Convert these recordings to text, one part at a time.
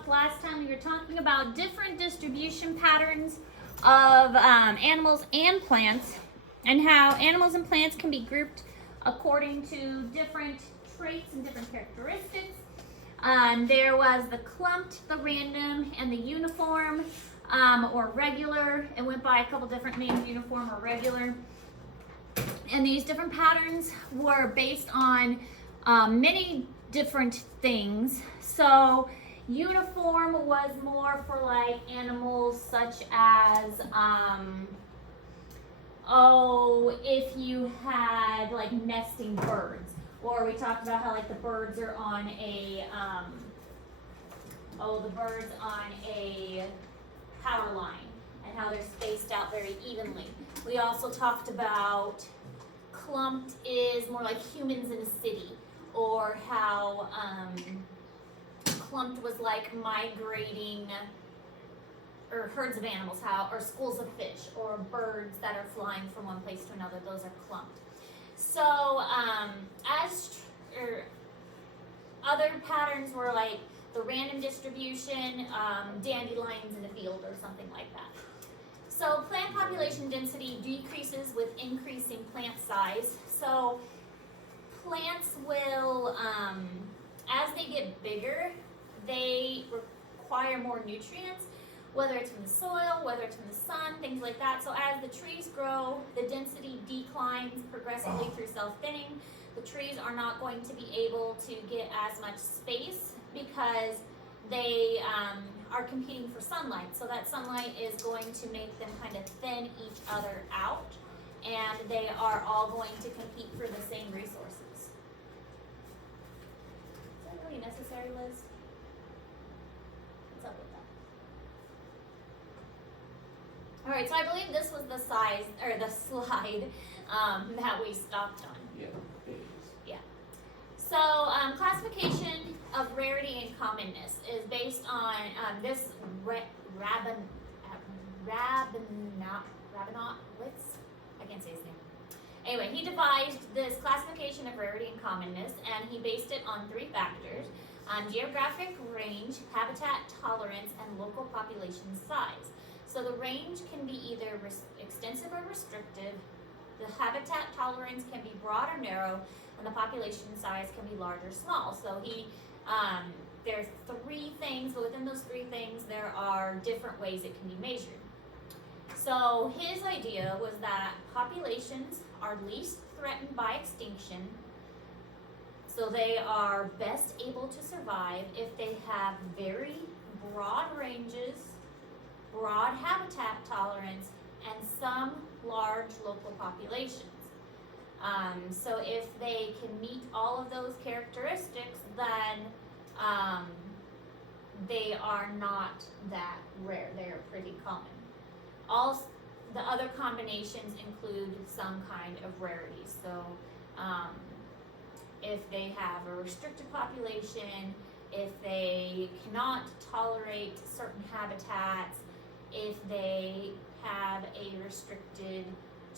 off last time, we were talking about different distribution patterns of animals and plants, and how animals and plants can be grouped according to different traits and different characteristics. There was the clumped, the random, and the uniform or regular. It went by a couple different names, uniform or regular. And these different patterns were based on many different things. So uniform was more for like animals such as if you had like nesting birds, or we talked about how like the birds are on a power line and how they're spaced out very evenly. We also talked about clumped is more like humans in a city, or how clumped was like migrating or herds of animals, or schools of fish, or birds that are flying from one place to another. Those are clumped. So other patterns were like the random distribution, dandelions in a field or something like that. So plant population density decreases with increasing plant size. So plants will, as they get bigger, they require more nutrients, whether it's from the soil, whether it's from the sun, things like that. So as the trees grow, the density declines progressively through self-thinning. The trees are not going to be able to get as much space because they are competing for sunlight. So that sunlight is going to make them kind of thin each other out, and they are all going to compete for the same resources. Is that really necessary, Liz? What's up with that? All right, so I believe this was the size, or the slide that we stopped on. Yeah, it is. Yeah. So classification of rarity and commonness is based on this Rabinowitz. I can't say his name. Anyway, he devised this classification of rarity and commonness, and he based it on 3 factors: geographic range, habitat tolerance, and local population size. So the range can be either extensive or restrictive. The habitat tolerance can be broad or narrow, and the population size can be large or small. So there are 3 things, but within those 3 things, there are different ways it can be measured. So his idea was that populations are least threatened by extinction, so they are best able to survive if they have very broad ranges, broad habitat tolerance, and some large local populations. So if they can meet all of those characteristics, then they are not that rare. They are pretty common. All the other combinations include some kind of rarity. So if they have a restricted population, if they cannot tolerate certain habitats, if they have a restricted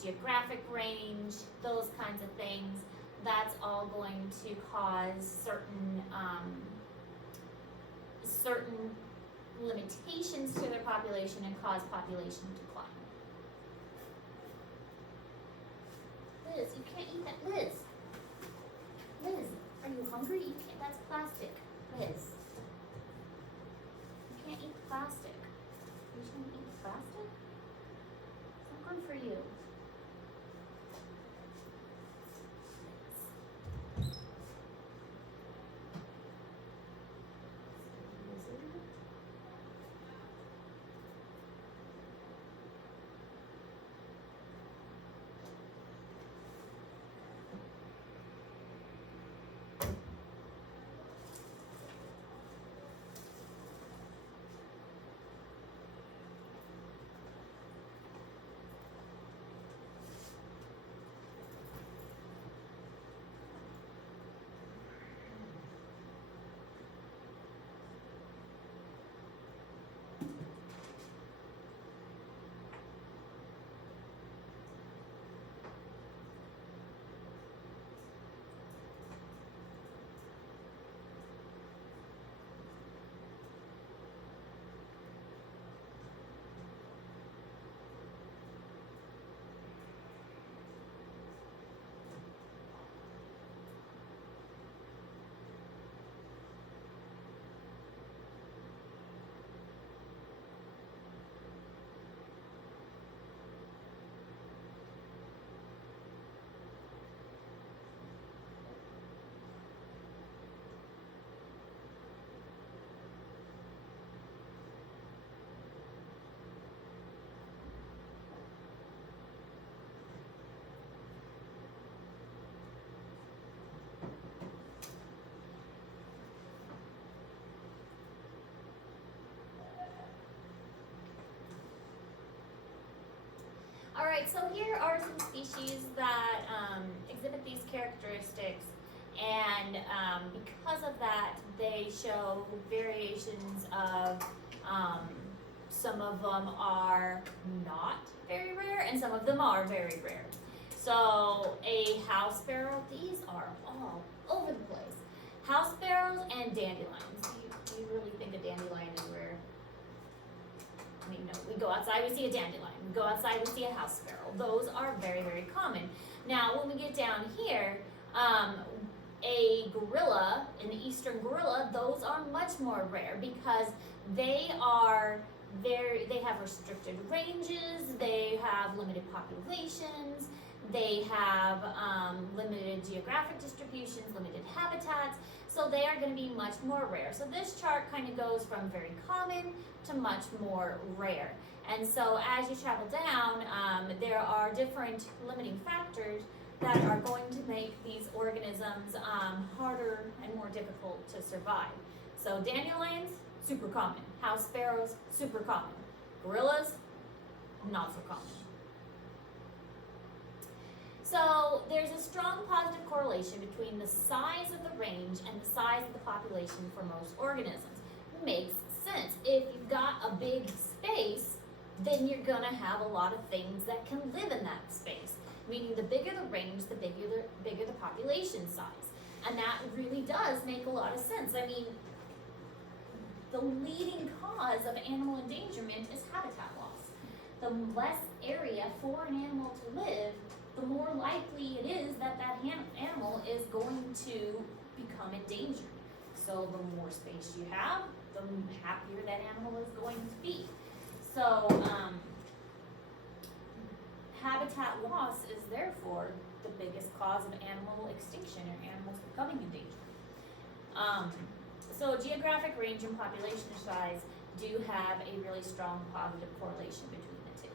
geographic range, those kinds of things, that's all going to cause certain limitations to their population and cause population decline. Liz, you can't eat that. Liz, are you hungry? You can't. That's plastic. Liz, you can't eat plastic. You just want to eat plastic? It's not good for you. Alright, so here are some species that exhibit these characteristics, and because of that, they show variations of, some of them are not very rare, and some of them are very rare. So a house sparrow, these are all over the place. House sparrows and dandelions. Do you really think a dandelion is rare? I mean, no, we go outside, we see a dandelion. We go outside, we see a house sparrow. Those are very, very common. Now, when we get down here, a gorilla, an eastern gorilla, those are much more rare because they have restricted ranges, they have limited populations, they have limited geographic distributions, limited habitats, so they are going to be much more rare. So this chart kind of goes from very common to much more rare. And so as you travel down, there are different limiting factors that are going to make these organisms harder and more difficult to survive. So dandelions, super common. House sparrows, super common. Gorillas, not so common. So there's a strong positive correlation between the size of the range and the size of the population for most organisms. Makes sense. If you've got a big space, then you're gonna have a lot of things that can live in that space. Meaning the bigger the range, the bigger the population size. And that really does make a lot of sense. I mean, the leading cause of animal endangerment is habitat loss. The less area for an animal to live, the more likely it is that that animal is going to become endangered. So the more space you have, the happier that animal is going to be. So habitat loss is therefore the biggest cause of animal extinction or animals becoming endangered. So geographic range and population size do have a really strong positive correlation between the two.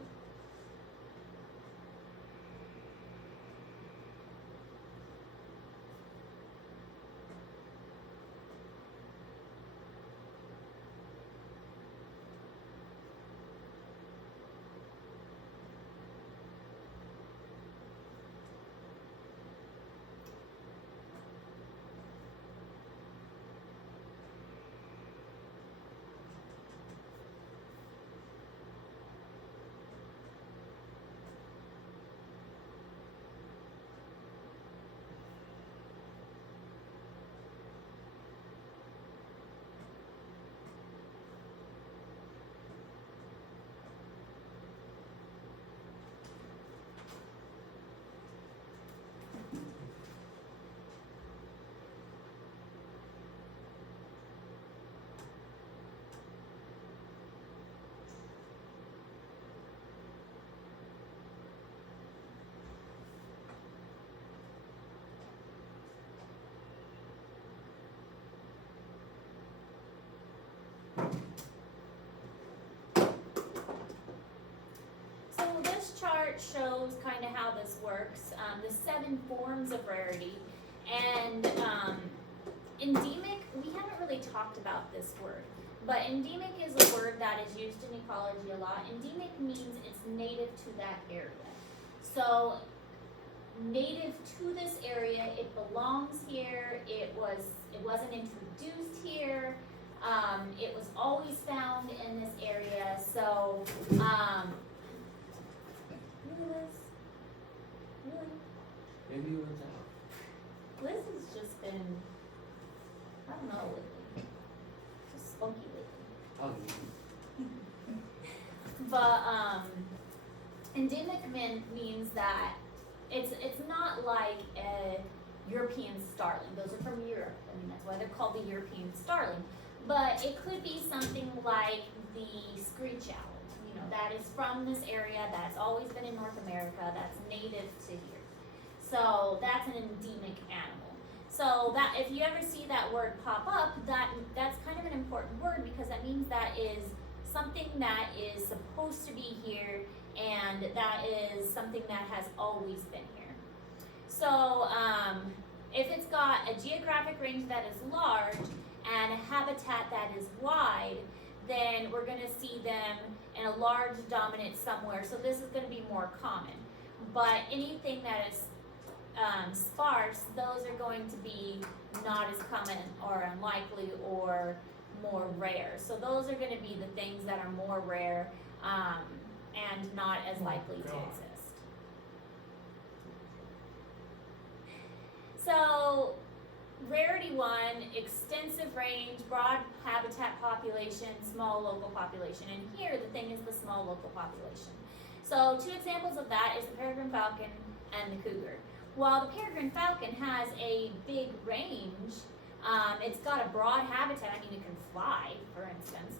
Chart shows kind of how this works, the 7 forms of rarity, and endemic, we haven't really talked about this word, but endemic is a word that is used in ecology a lot. Endemic means it's native to that area. So native to this area, it belongs here, it wasn't introduced here, it was always found in this area, so Really? Maybe you went out. Liz has just been, I don't know, lately. Just spunky lately. Oh, But endemic means that it's not like a European starling. Those are from Europe. I mean, that's why they're called the European starling. But it could be something like the screech owl. You know, that is from this area, that's always been in North America, that's native to here. So that's an endemic animal. So that if you ever see that word pop up, that's kind of an important word because that means that is something that is supposed to be here and that is something that has always been here. So if it's got a geographic range that is large and a habitat that is wide, then we're going to see them in a large dominant somewhere. So this is going to be more common. But anything that is sparse, those are going to be not as common or unlikely or more rare. So those are going to be the things that are more rare and not as likely to exist. So rarity 1, extensive range, broad habitat population, small local population. And here the thing is the small local population. So 2 examples of that is the peregrine falcon and the cougar. While the peregrine falcon has a big range, it's got a broad habitat. I mean, it can fly, for instance.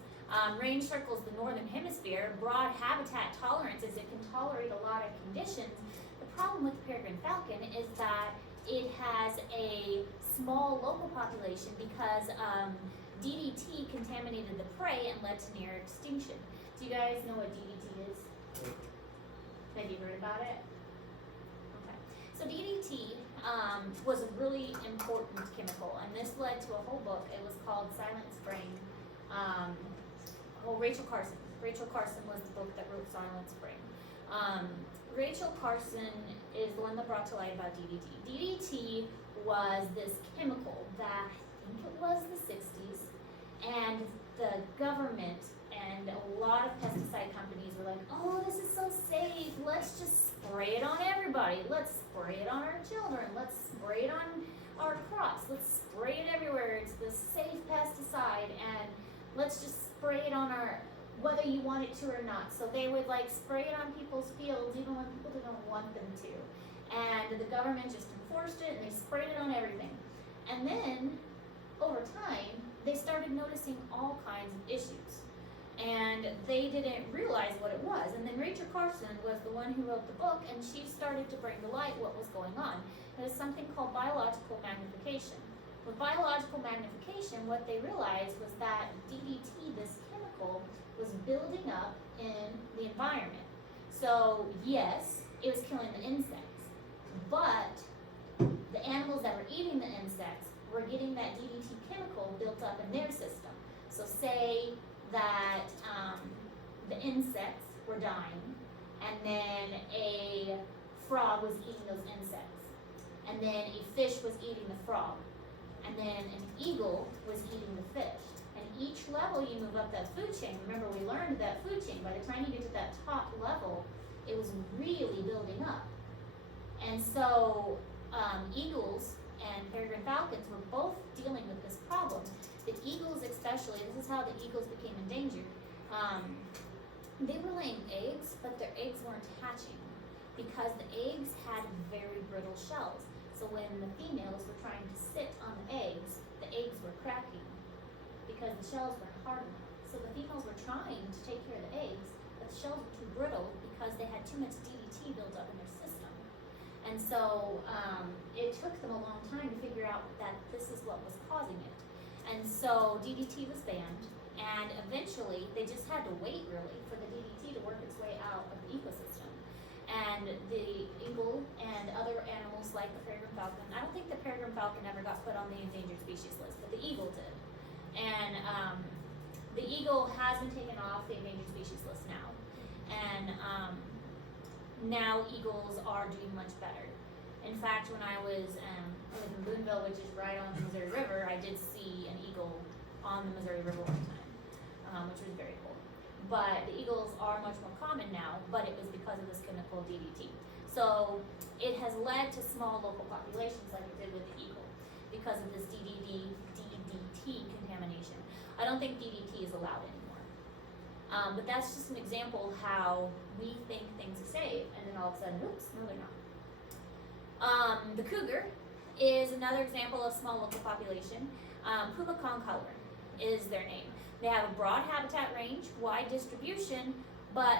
Range circles the northern hemisphere. Broad habitat tolerances, it can tolerate a lot of conditions. The problem with the peregrine falcon is that it has a small local population because DDT contaminated the prey and led to near extinction. Do you guys know what DDT is? Have you heard about it? Okay. So DDT was a really important chemical, and this led to a whole book. It was called Silent Spring. Rachel Carson. Rachel Carson was the book that wrote Silent Spring. Rachel Carson is the one that brought to light about DDT. DDT was this chemical that I think it was the 60s, and the government and a lot of pesticide companies were like, oh, this is so safe, let's just spray it on everybody. Let's spray it on our children. Let's spray it on our crops. Let's spray it everywhere. It's the safe pesticide, and let's just spray it on our, whether you want it to or not. So they would like spray it on people's fields even when people didn't want them to. And the government just enforced it, and they sprayed it on everything. And then, over time, they started noticing all kinds of issues. And they didn't realize what it was. And then Rachel Carson was the one who wrote the book, and she started to bring to light what was going on. It was something called biological magnification. With biological magnification, what they realized was that DDT, this chemical, was building up in the environment. So yes, it was killing the insects, but the animals that were eating the insects were getting that DDT chemical built up in their system. So say that the insects were dying, and then a frog was eating those insects, and then a fish was eating the frog, and then an eagle was eating the fish. And each level you move up that food chain, remember we learned that food chain, by the time you get to that top level, it was really building up. And so eagles and peregrine falcons were both dealing with this problem. The eagles especially, this is how the eagles became endangered. They were laying eggs, but their eggs weren't hatching because the eggs had very brittle shells. So when the females were trying to sit on the eggs were cracking because the shells weren't hard enough. So the females were trying to take care of the eggs, but the shells were too brittle because they had too much DDT built up in their system. And so it took them a long time to figure out that this is what was causing it. And so DDT was banned, and eventually they just had to wait really for the DDT to work its way out of the ecosystem. And the eagle and other animals like the peregrine falcon, I don't think the peregrine falcon ever got put on the endangered species list, but the eagle did. And the eagle has been taken off the endangered species list now. And now eagles are doing much better. In fact, when I was in Boonville, which is right on the Missouri River, I did see an eagle on the Missouri River one time, which was very cool. But the eagles are much more common now, but it was because of this chemical DDT. So it has led to small local populations like it did with the eagle because of this DDT contamination. I don't think DDT is allowed anymore. But that's just an example how we think things are safe, and then all of a sudden, oops, no they're not. The cougar is another example of small local population. Puma concolor is their name. They have a broad habitat range, wide distribution, but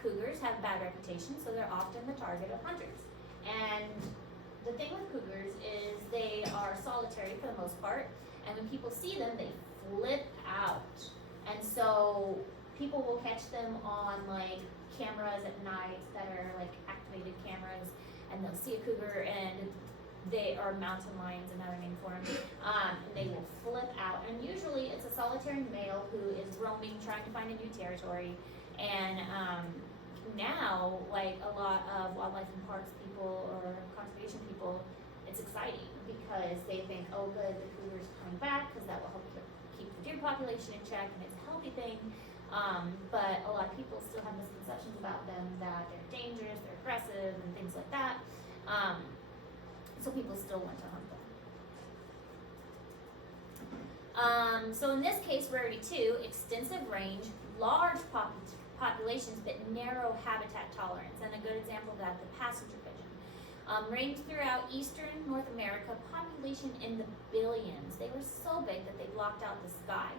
cougars have a bad reputation, so they're often the target of hunters. And the thing with cougars is they are solitary for the most part, and when people see them, they flip out. And so people will catch them on like cameras at night that are like activated cameras, and they'll see a cougar, and they are mountain lions, another name for them, and they will flip out. And usually it's a solitary male who is roaming, trying to find a new territory. And now, like a lot of wildlife and parks people or conservation people, it's exciting because they think, oh good, the cougar's coming back because that will help keep the deer population in check and it's a healthy thing. But a lot of people still have misconceptions about them that they're dangerous, they're aggressive, and things like that. So people still want to hunt them. So in this case, rarity 2, extensive range, large populations, but narrow habitat tolerance. And a good example of that, the passenger pigeon. Ranged throughout eastern North America, population in the billions. They were so big that they blocked out the sky.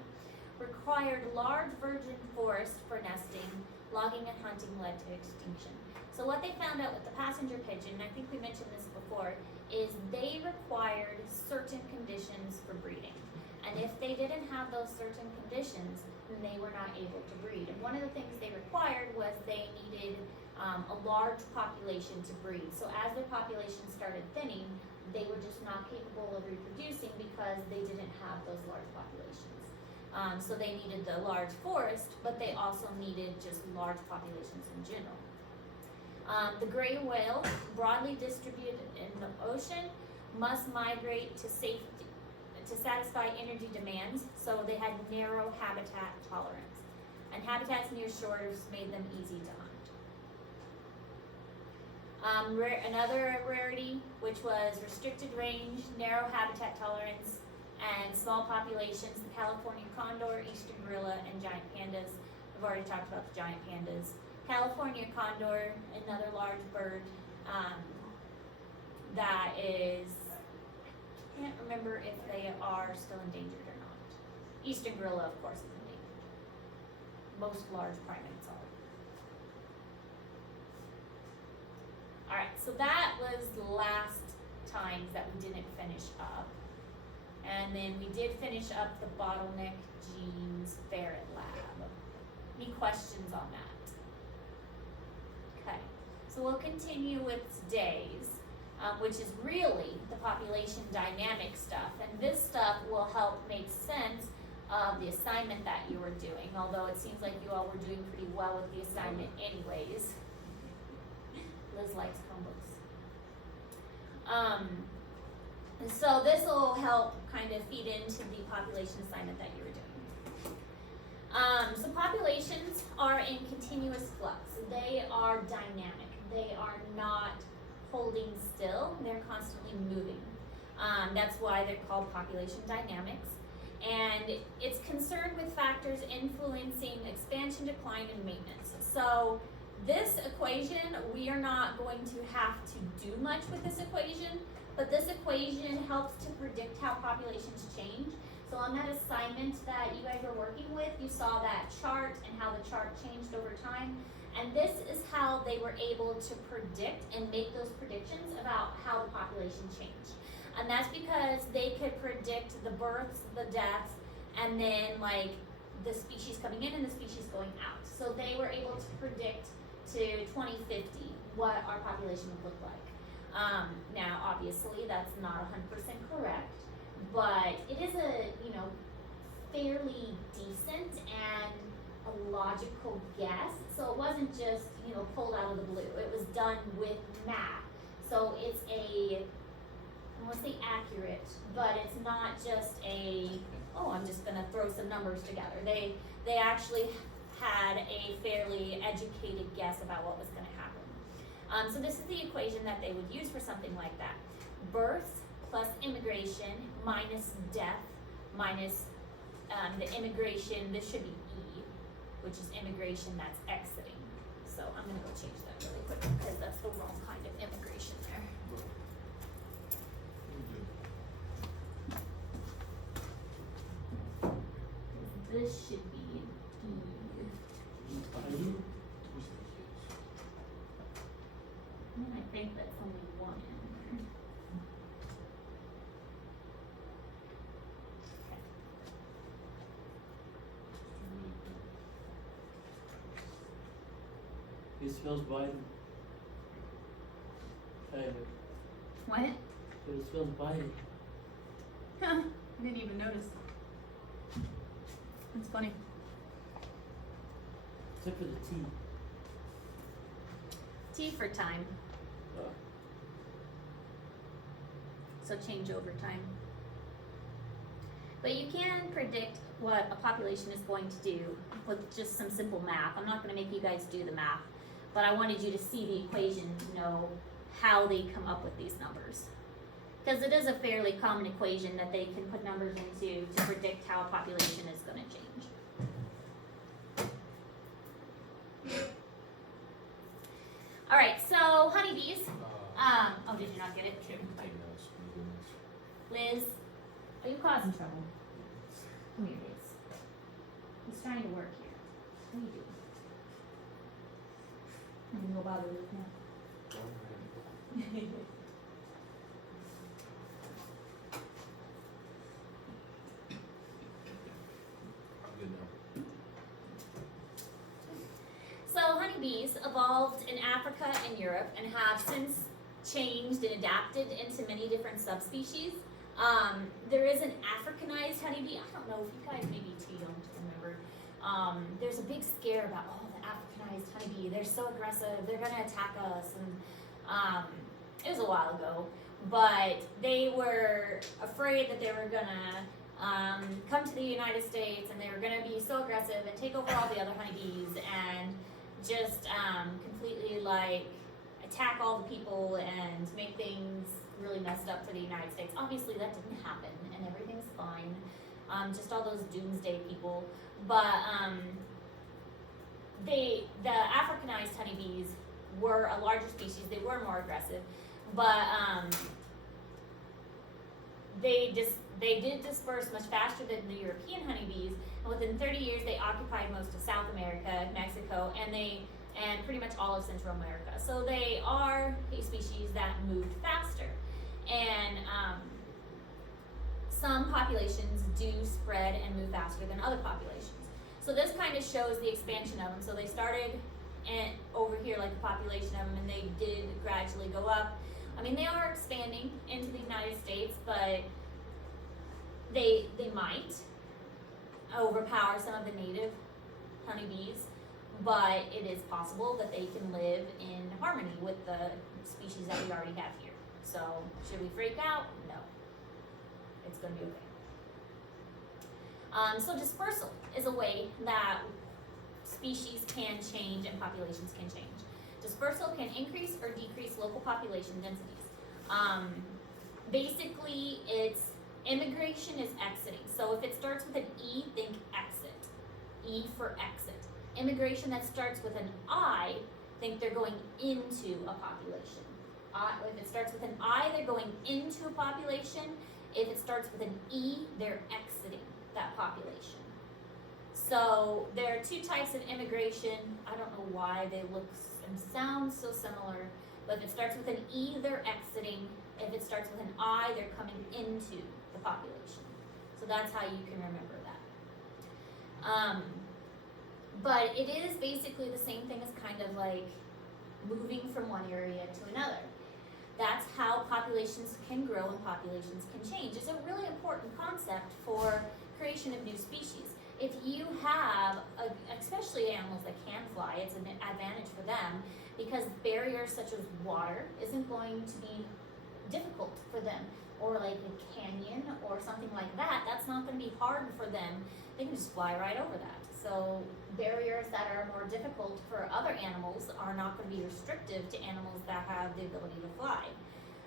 Required large virgin forest for nesting, logging and hunting led to extinction. So what they found out with the passenger pigeon, and I think we mentioned this before, is they required certain conditions for breeding. And if they didn't have those certain conditions, then they were not able to breed. And one of the things they required was they needed a large population to breed. So as their population started thinning, they were just not capable of reproducing because they didn't have those large populations. So they needed the large forest, but they also needed just large populations in general. The gray whale, broadly distributed in the ocean, must migrate to satisfy energy demands, so they had narrow habitat tolerance. And habitats near shores made them easy to hunt. Another rarity, which was restricted range, narrow habitat tolerance, and small populations, the California condor, eastern gorilla, and giant pandas. We've already talked about the giant pandas. California condor, another large bird that is, I can't remember if they are still endangered or not. Eastern gorilla, of course, is endangered. Most large primates are. Alright, so that was the last times that we didn't finish up. And then we did finish up the bottleneck genes ferret lab. Any questions on that? Okay, so we'll continue with today's, which is really the population dynamic stuff. And this stuff will help make sense of the assignment that you were doing, although it seems like you all were doing pretty well with the assignment anyways. Liz likes Chromebooks. So this will help kind of feed into the population assignment that you were doing. So populations are in continuous flux. They are dynamic. They are not holding still. They're constantly moving. That's why they're called population dynamics. And it's concerned with factors influencing expansion, decline, and maintenance. So this equation, we are not going to have to do much with this equation, but this equation helps to predict how populations change. So on that assignment that you guys were working with, you saw that chart and how the chart changed over time. And this is how they were able to predict and make those predictions about how the population changed. And that's because they could predict the births, the deaths, and then like the species coming in and the species going out. So they were able to predict to 2050 what our population would look like. Now obviously that's not 100% correct, but it is a, fairly decent and a logical guess. So it wasn't just, pulled out of the blue. It was done with math. So it's I won't say accurate, but it's not just I'm just gonna throw some numbers together. They actually had a fairly educated guess about what was gonna happen. So this is the equation that they would use for something like that. Birth plus immigration minus death minus the immigration, this should be E, which is immigration that's exiting. So I'm gonna go change that really quick because that's the wrong kind of immigration there. This should be an E. And I think that's only one in there. It smells Biden. What? It smells Biden. I didn't even notice. It's funny. Except for the T. T for time. So change over time. But you can predict what a population is going to do with just some simple math. I'm not going to make you guys do the math, but I wanted you to see the equation to know how they come up with these numbers. Because it is a fairly common equation that they can put numbers into to predict how a population is going to change. All right, so honeybees. Oh, did you not get it? Take notes. Liz, are you causing trouble? Come here, Liz. He's trying to work here. What are you doing? I'm gonna go bother Luke now. I'm good now. So honeybees evolved in Africa and Europe and have since changed and adapted into many different subspecies. There is an Africanized honeybee. I don't know if you guys maybe too young to remember. There's a big scare about, oh, the Africanized honeybee. They're so aggressive. They're gonna attack us. And it was a while ago, but they were afraid that they were gonna come to the United States and they were gonna be so aggressive and take over all the other honeybees and just completely like attack all the people and make things really messed up for the United States. Obviously that didn't happen and everything's fine. Just all those doomsday people. But the Africanized honeybees were a larger species. They were more aggressive, but they did disperse much faster than the European honeybees. And within 30 years, they occupied most of South America, Mexico, and pretty much all of Central America. So they are a species that moved faster. And some populations do spread and move faster than other populations. So this kind of shows the expansion of them. So they started over here like a population of them, and they did gradually go up. I mean, they are expanding into the United States, but they might overpower some of the native honeybees, but it is possible that they can live in harmony with the species that we already have here. So should we freak out? No. It's going to be okay. So dispersal is a way that species can change and populations can change. Dispersal can increase or decrease local population densities. Basically, it's immigration is exiting. So if it starts with an E, think exit. E for exit. Immigration that starts with an I, think they're going into a population. If it starts with an I, they're going into a population. If it starts with an E, they're exiting that population. So there are two types of immigration. I don't know why they look and sound so similar, but if it starts with an E, they're exiting. If it starts with an I, they're coming into the population. So that's how you can remember that. But it is basically the same thing as kind of like moving from one area to another. That's how populations can grow and populations can change. It's a really important concept for creation of new species. If you have, especially animals that can fly, it's an advantage for them because barriers such as water isn't going to be difficult for them. Or like a canyon or something like that, that's not going to be hard for them. They can just fly right over that. So barriers that are more difficult for other animals are not going to be restrictive to animals that have the ability to fly.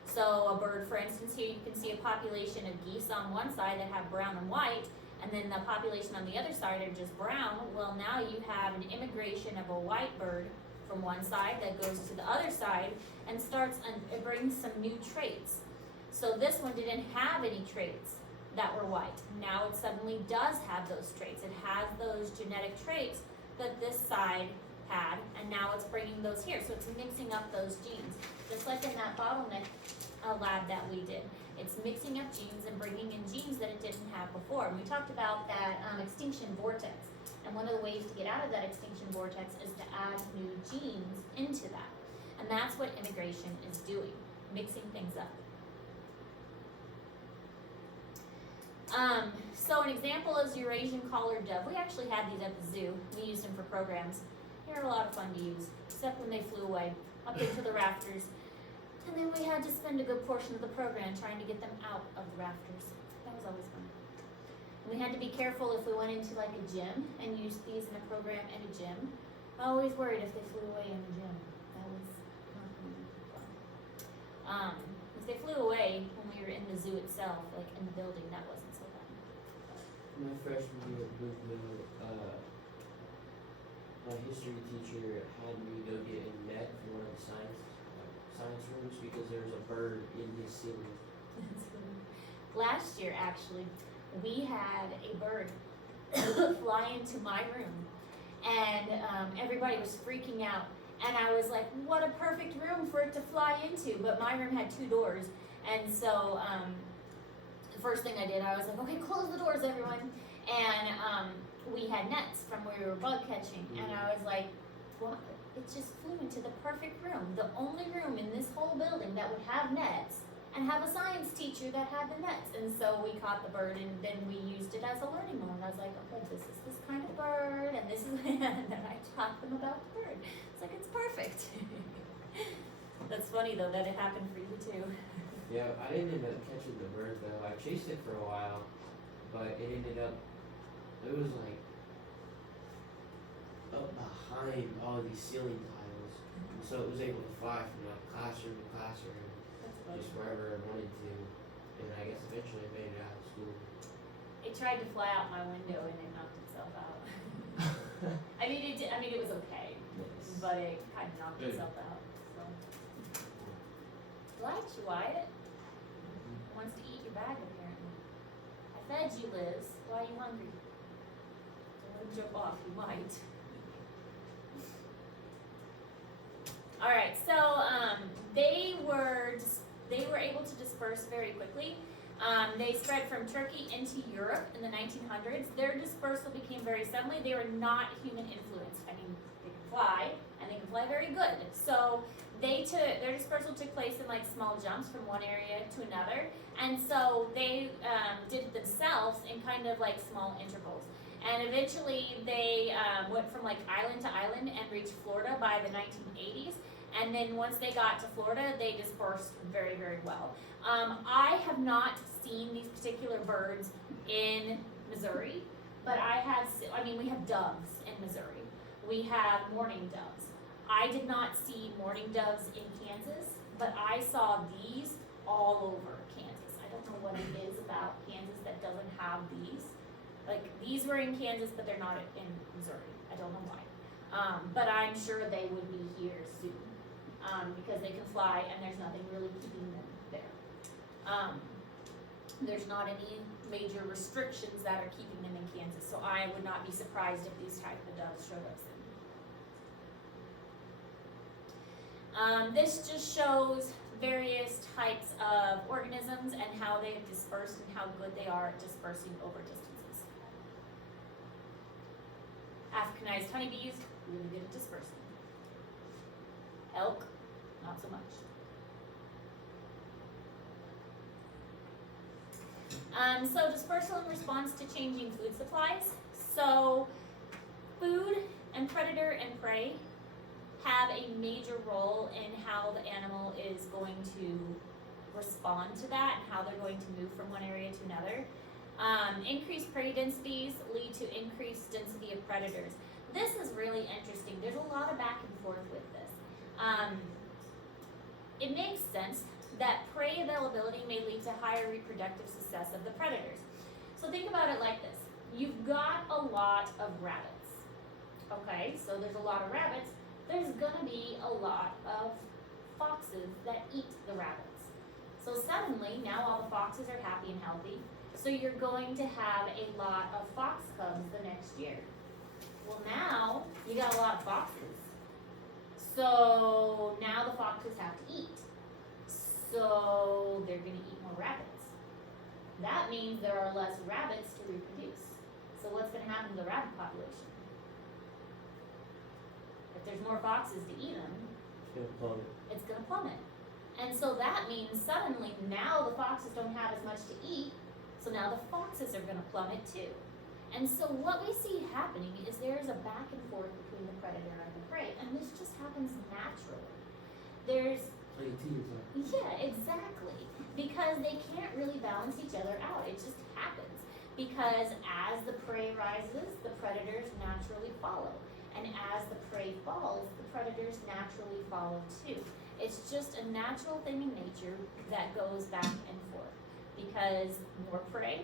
So a bird, for instance, here you can see a population of geese on one side that have brown and white, and then the population on the other side are just brown. Well, now you have an immigration of a white bird from one side that goes to the other side and it brings some new traits. So this one didn't have any traits that were white. Now it suddenly does have those traits. It has those genetic traits that this side had, and now it's bringing those here. So it's mixing up those genes. Just like in that bottleneck lab that we did. It's mixing up genes and bringing in genes that it didn't have before. And we talked about that extinction vortex. And one of the ways to get out of that extinction vortex is to add new genes into that. And that's what immigration is doing, mixing things up. So an example is Eurasian collared dove. We actually had these at the zoo. We used them for programs. They're a lot of fun to use, except when they flew away up into the rafters. And then we had to spend a good portion of the program trying to get them out of the rafters. That was always fun. And we had to be careful if we went into like a gym and used these in a program at a gym. I always worried if they flew away in the gym. That was not going to be fun. If they flew away when we were in the zoo itself, like in the building, that wasn't so fun. My freshman year at Bluefield, my history teacher had me go get a net for one of the science rooms because there was a bird in his ceiling. Last year, actually, we had a bird fly into my room, and everybody was freaking out. And I was like, what a perfect room for it to fly into. But my room had 2 doors, and so the first thing I did, I was like, okay, close the doors, everyone. And we had nets from where we were bug catching, and I was like, well, it just flew into the perfect room, the only room in this whole building that would have nets and have a science teacher that had the nets. And so we caught the bird, and then we used it as a learning moment. I was like, okay, this is this kind of bird, and this is, and then I taught them about the bird. It's like, it's perfect. That's funny though that it happened for you too. Yeah, I didn't end up catching the bird though. I chased it for a while, but it ended up, it was like up behind all these ceiling tiles, and so it was able to fly from like classroom to classroom, That's funny. just wherever it wanted to, and I guess eventually it made it out of school. It tried to fly out my window and it knocked itself out. I mean, it did, I mean, it was okay, Nice. but it kind of knocked Good. itself out. So, likes you, Wyatt. Wants to eat your bag apparently. I fed you, Liz. Why are you hungry? Don't let him jump off. You might. All right. So they were able to disperse very quickly. They spread from Turkey into Europe in the 1900s. Their dispersal became very suddenly. They were not human influenced. I mean, they can fly, and they can fly very good. So their dispersal took place in like small jumps from one area to another, and so they did it themselves in kind of like small intervals. And eventually they went from like island to island and reached Florida by the 1980s. And then once they got to Florida, they dispersed very, very well. I have not seen these particular birds in Missouri, but we have doves in Missouri. We have mourning doves. I did not see mourning doves in Kansas, but I saw these all over Kansas. I don't know what it is about Kansas that doesn't have these. Like, these were in Kansas, but they're not in Missouri. I don't know why. But I'm sure they would be here soon. Because they can fly and there's nothing really keeping them there. There's not any major restrictions that are keeping them in Kansas, so I would not be surprised if these type of doves showed up soon. This just shows various types of organisms and how they have dispersed and how good they are at dispersing over distances. Africanized honeybees, really good at dispersing. Elk, not so much. So dispersal in response to changing food supplies. So food and predator and prey have a major role in how the animal is going to respond to that and how they're going to move from one area to another. Increased prey densities lead to increased density of predators. This is really interesting. There's a lot of back and forth with this. It makes sense that prey availability may lead to higher reproductive success of the predators. So think about it like this. You've got a lot of rabbits. Okay, so there's a lot of rabbits. There's gonna be a lot of foxes that eat the rabbits. So suddenly, now all the foxes are happy and healthy. So you're going to have a lot of fox cubs the next year. Well, now you got a lot of foxes. So now the foxes have to eat. So they're gonna eat more rabbits. That means there are less rabbits to reproduce. So what's gonna happen to the rabbit population? If there's more foxes to eat them, it's gonna plummet. And so that means suddenly now the foxes don't have as much to eat, So now the foxes are gonna plummet too. And so what we see happening is there's a back and forth between the predator and the prey, and this just happens naturally. There's Like a teeter-totter. yeah, exactly. Because they can't really balance each other out. It just happens. Because as the prey rises, the predators naturally follow. And as the prey falls, the predators naturally follow too. It's just a natural thing in nature that goes back and forth. Because more prey,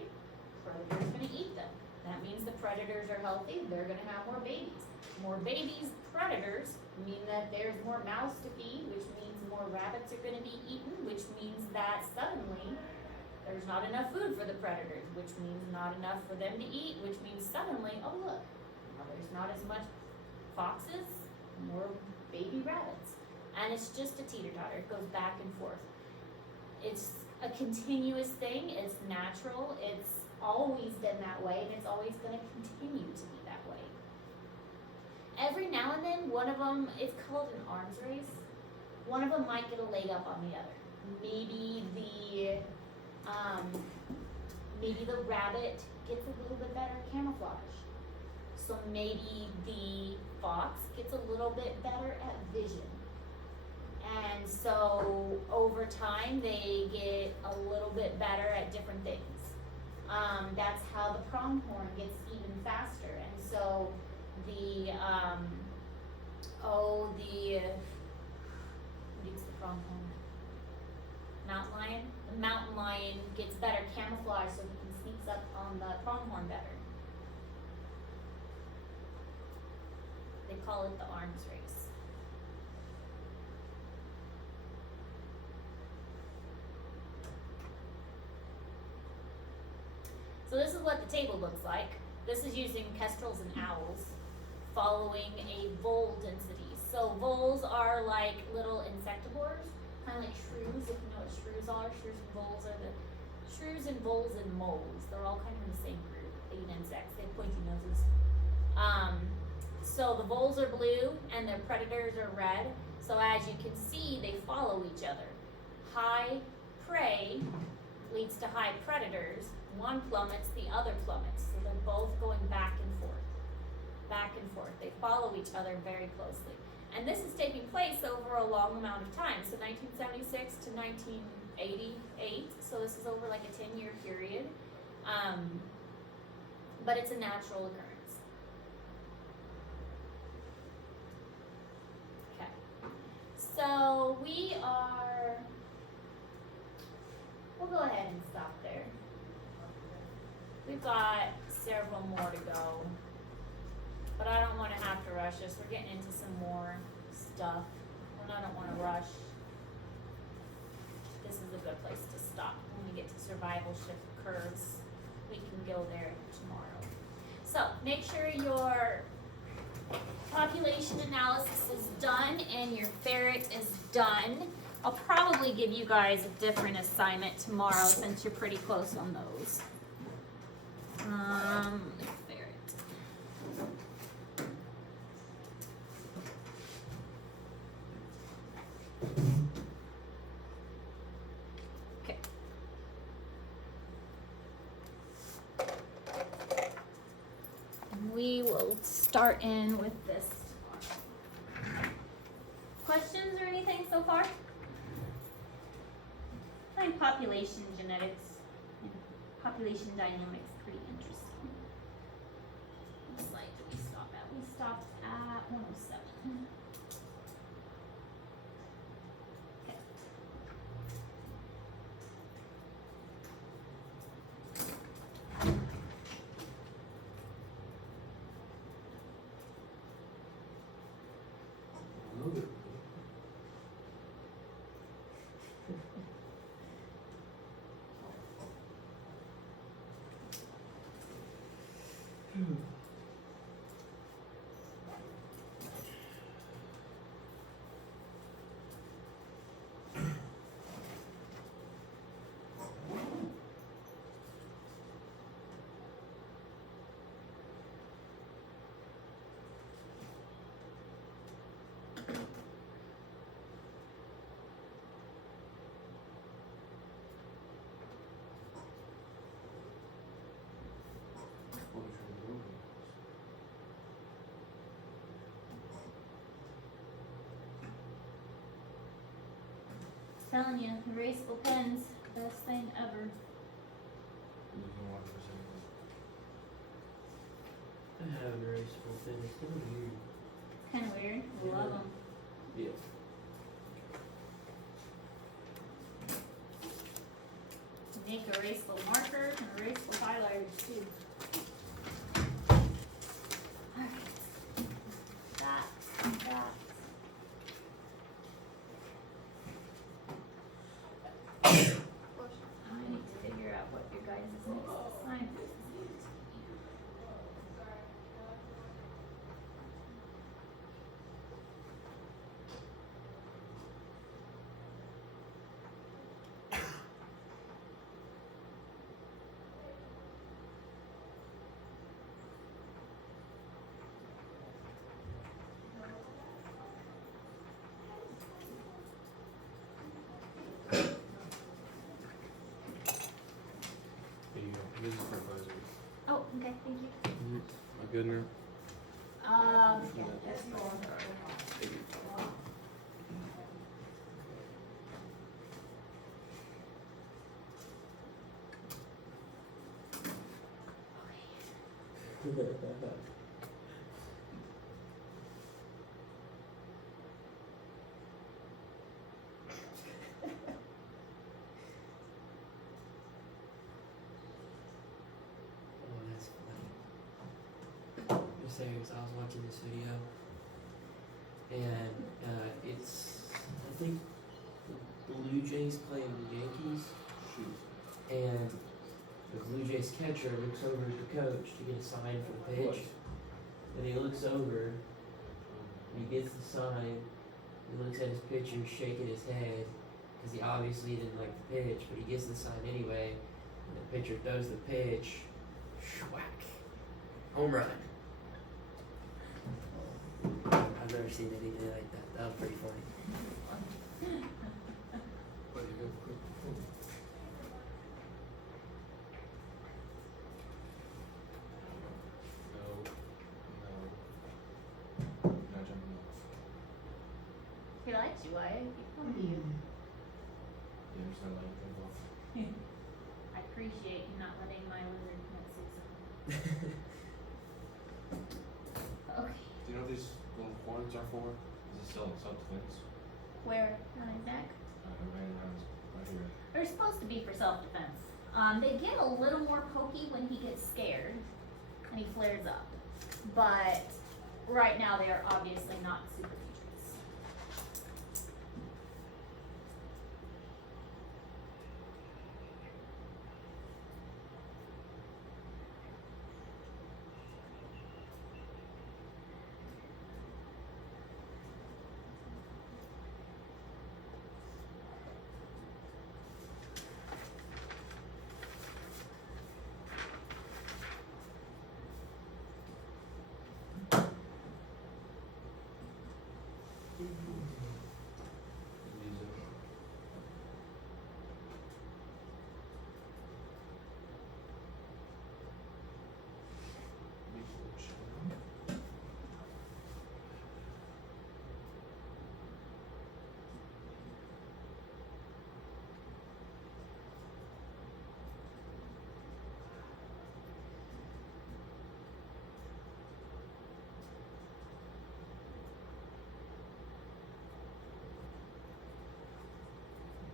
predators are gonna eat them. That means the predators are healthy, they're gonna have more babies. More babies, predators, mean that there's more mouths to feed, which means more rabbits are gonna be eaten, which means that suddenly there's not enough food for the predators, which means not enough for them to eat, which means suddenly, oh look, now there's not as much foxes, more baby rabbits. And it's just a teeter-totter, it goes back and forth. It's a continuous thing, it's natural, it's always been that way, and it's always gonna continue to be that way. Every now and then, one of them, it's called an arms race. One of them might get a leg up on the other. Maybe the rabbit gets a little bit better camouflage. So maybe the fox gets a little bit better at vision. And so over time, they get a little bit better at different things. That's how the pronghorn gets even faster. And so what is the pronghorn? Mountain lion? The mountain lion gets better camouflage so he can sneaks up on the pronghorn better. They call it the arms race. So this is what the table looks like. This is using kestrels and owls following a vole density. So voles are like little insectivores, kind of like shrews, if you know what shrews are. Shrews and voles are the shrews and voles and moles. They're all kind of in the same group. They eat insects. They have pointy noses. So the voles are blue and their predators are red. So as you can see, they follow each other. High prey leads to high predators. One plummets, the other plummets. So they're both going back and forth. Back and forth. They follow each other very closely. And this is taking place over a long amount of time. So 1976 to 1988. So this is over like a 10-year period. But it's a natural occurrence. Okay. So we'll go ahead and stop there. We've got several more to go, but I don't want to have to rush this. We're getting into some more stuff, and I don't want to rush. This is a good place to stop. When we get to survivalship curves, we can go there tomorrow. So make sure your population analysis is done and your ferret is done. I'll probably give you guys a different assignment tomorrow since you're pretty close on those. Ferret. Okay. We will start in with this tomorrow. Questions or anything so far? I find population genetics and population dynamics pretty interesting. What slide did we stop at? We stopped at 107. Okay. Love it. Telling you, erasable pens, best thing ever. Losing water for a second. I have an erasable pen. It's kind of weird. Kinda weird. Yeah. Love them. Yeah. Make erasable markers and erasable highlighters too. Alright. That. I need to figure out what your guys' next assignment is. Here you go. This is for advisory. Oh, okay, thank you. Am I good now? Yeah, that's Oh, that's funny. Just saying, 'cause I was watching this video, and it's, I think, the Blue Jays playing the Yankees, Shoot. and the Blue Jays catcher looks over at the coach to get a sign for the pitch, and he looks over, and he gets the sign, he looks at his pitcher shaking his head, because he obviously didn't like the pitch, but he gets the sign anyway, and the pitcher throws the pitch, schwack, home run. I've never seen anything like that. That was pretty funny. What you good? No. Not jumping off. He likes you, Wyatt. He's fun to you. Yeah, just not letting things off. I appreciate you not letting my lizard commit suicide. Okay. Do you know what these little cords are for? Is it self-defense? Where? Zach? Right here. They're supposed to be for self-defense. They get a little more pokey when he gets scared and he flares up. But right now they are obviously not super dangerous. Music.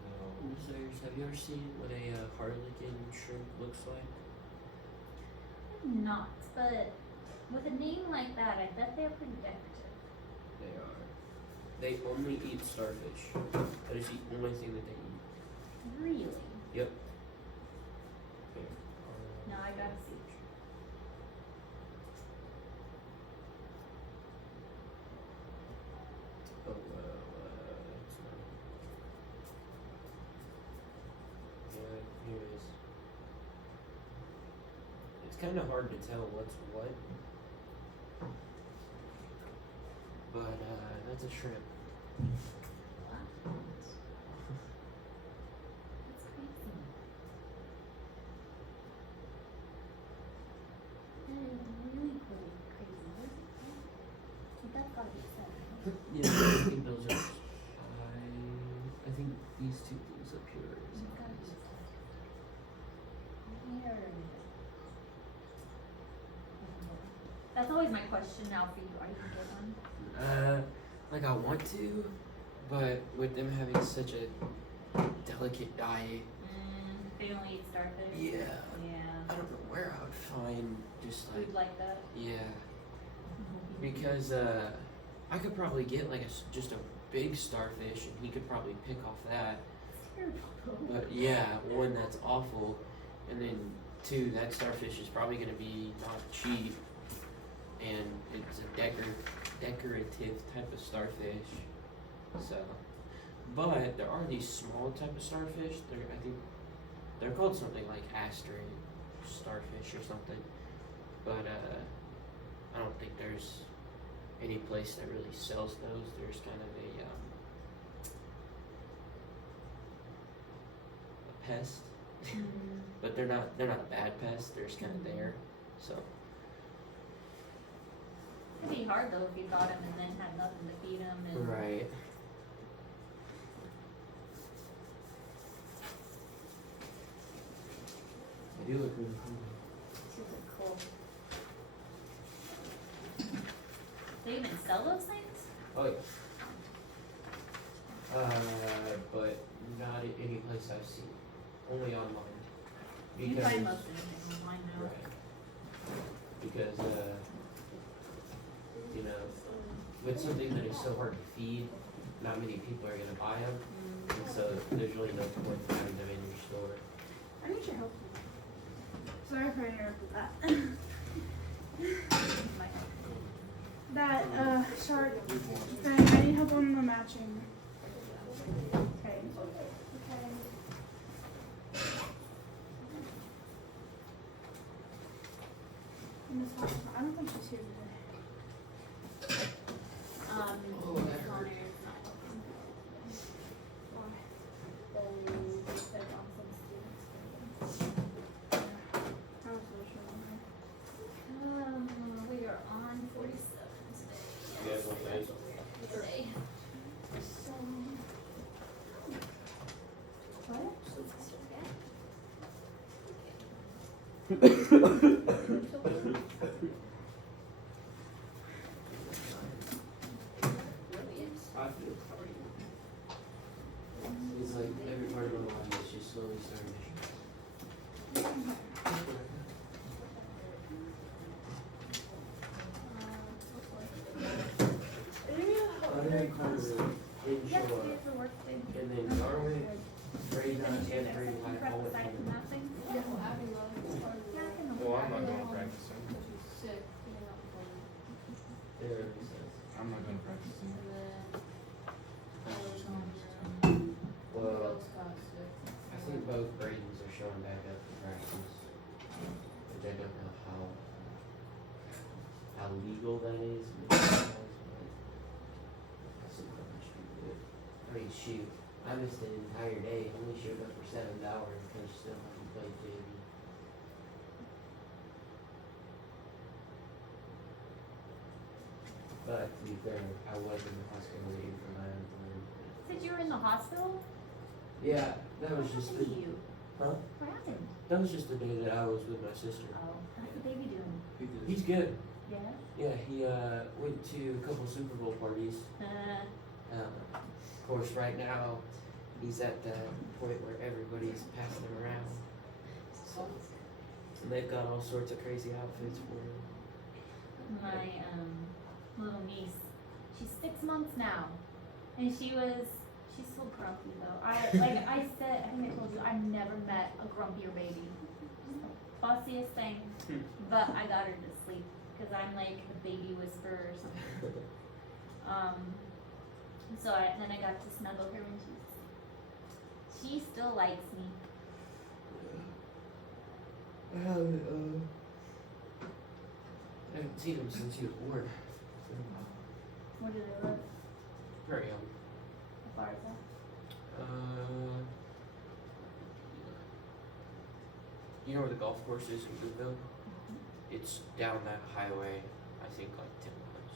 No. Listeners, have you ever seen what a harlequin shrimp looks like? Not, but with a name like that, I bet they're pretty decorative. They are. They only eat starfish. That is the only thing that they eat. Really? Yep. No, I gotta see. Oh, it's not. Yeah, here it is. It's kind of hard to tell what's what. But, that's a shrimp. Wow. That's crazy. That is really crazy. What is it called? But that's gotta be seven. Yeah, I think those are I think these two That's always my question now for you. Are you gonna get one? Like I want to, but with them having such a delicate diet, They only eat starfish. yeah, Yeah. I don't know where I would find just like, Food like that. yeah, because I could probably get like just a big starfish, and he could probably pick off that. But yeah, one, that's awful, and then two, that starfish is probably gonna be not cheap, and it's a decorative type of starfish. So, but there are these small type of starfish. I think they're called something like astray starfish or something. But I don't think there's any place that really sells those. There's kind of a pest, but they're not a bad pest. They're just kind of there. So It'd be hard though if you got him and then had nothing to feed him. And right. They do look really cool. Super cool. They even sell those things? Oh yeah. But not at any place I've seen. Only online. You can find most anything online now. Right. Because you know, with something that is so hard to feed, not many people are gonna buy them, and so there's really no point in having them in your store. I need your help. Sorry for interrupting that. Might help. That shark thing, I need help on the matching. Okay. Miss Hoffman, I don't think she's here today. Oh, that hurt. Connor's not helping. Why? They said on some students. I was so sure on her. We are on 47 today. You guys want that? Today. So. What? It's like every part of my body is just slowly starting to shrink. Other Carter didn't show up, and then Darwin, Freydon, and Brady White all went home. Well, I'm not going practicing. There it says. I'm not going practicing. Well, I think both Bradens are showing back up for practice, which I don't know how legal that is. But I suppose I should do it. I mean, shoot, I missed an entire day. Only showed up for 7 hours because still haven't played JV. But to be fair, I was in the hospital waiting for my own time. Said you were in the hospital? Yeah, that was What just happened the to you? huh? What happened? That was just the day that I was with my sister. Oh, how's the baby doing? He's good. Yeah? Yeah, he went to a couple Super Bowl parties. Of course, right now he's at the point where everybody's passing him around. So, and they've got all sorts of crazy outfits for him. My little niece, she's 6 months now, and she's so grumpy though. I think I told you, I've never met a grumpier baby. Just the fussiest thing, but I got her to sleep because I'm like the baby whisperer or something. Then I got to snuggle her when she still likes me. I haven't seen him since he was born. Where do they live? Very young. How far is that? You know where the golf course is in Boonville? It's down that highway, I think like 10 miles.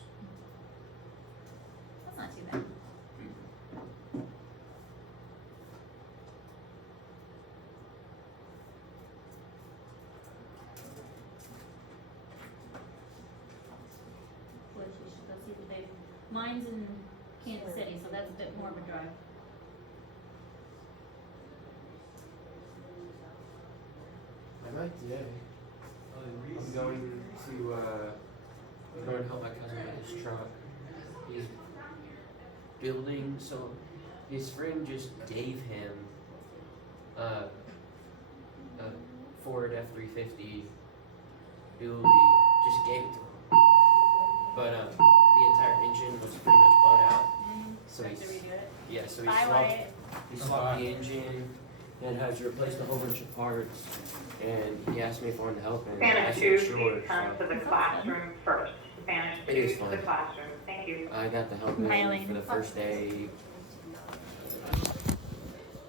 That's not too bad. Mine's in Kansas City, so that's a bit more of a drive. I might today. I'm going to help my cousin with his truck. He's building, so his friend just gave him a Ford F-350 dually, just gave it to him. But the entire engine was pretty much blown out. So Have to he's, redo it. yeah, so Bye, Wyatt. he swapped the engine and had to replace a whole bunch of parts. And he asked me if I wanted to help him. I Spanish said 2, sure. please come to the classroom first. Spanish It 2 is to fun. the classroom. Thank you. I got to help him Hi, Elaine. for the first day